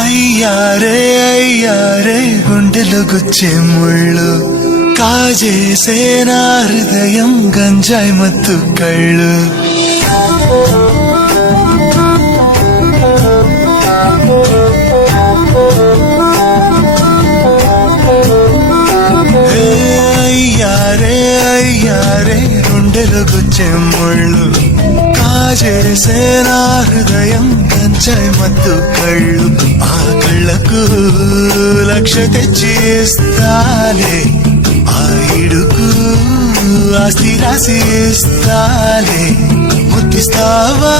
అయ్యారే అయ్యారే గుండెలు గుచ్చే ముళ్ళు కాజేసే నా హృదయం గంజాయి మత్తు కళ్ళు అయ్యారే అయ్యారే గుండెలు గుచ్చే ముళ్ళు కాజేసే నా హృదయం గంజాయి మత్తు కళ్ళు ఆ కళ్ళకు లక్ష తెచ్చి ఇస్తాలే ఆ ఇడుకు ఆస్తి రాసి ఇస్తాలే ముద్దిస్తావా